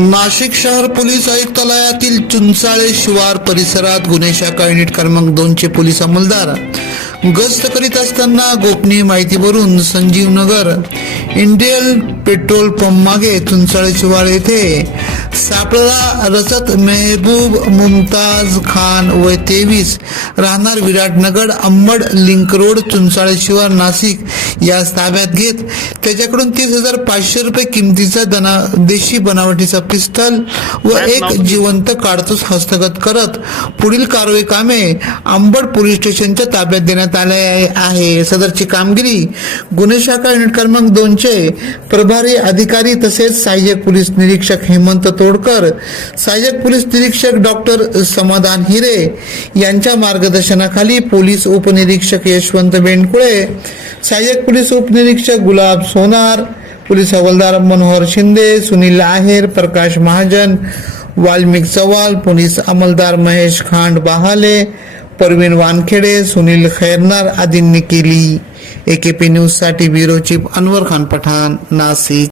नाशिक शहर पोलीस आयुक्तालयातील चुंचाळे शिवार परिसरात गुन्हे शाखा युनिट क्रमांक दोनचे पोलीस अंमलदार गस्त करीत असताना गोपनीय माहितीवरून Sanjeev Nagar Indian petrol pump मागे चुंचाळे शिवार येथे सापळा रसत मेहबूब मुमताज खान वय तेवीस राहणार विराटनगर अंबड लिंक रोड चुंचाळे शिवार नाशिक. या ताब्यात घेत त्याच्याकडून तीस हजार पाचशे रुपये किमतीचा दनादेशी बनावटीचा पिस्तल व एक जिवंत काडतूस हस्तगत करत. पुढील कारवाई कामे अंबड पोलीस स्टेशनच्या ताब्यात देण्यात आले आहे. सदरची कामगिरी गुन्हे शाखा युनिट क्रमांक दोनचे प्रभारी अधिकारी तसेच सहाय्यक पोलीस निरीक्षक हेमंत तोडकर सहाय्यक पोलीस निरीक्षक डॉक्टर समाधान हिरे यांच्या मार्गदर्शनाखाली पोलीस उपनिरीक्षक यशवंत बेंडकुळे सहाय्यक पोलीस उपनिरीक्षक गुलाब सोनार पोलीस हवालदार मनोहर शिंदे सुनील आहेर प्रकाश महाजन वाल्मिक चव्हाण पोलीस अंमलदार महेश खांड बहाले परवीन वानखेडे सुनील खैरनार आदींनी केली. एकेपी न्यूजसाठी ब्युरो चीफ अनवर खान पठाण नाशिक.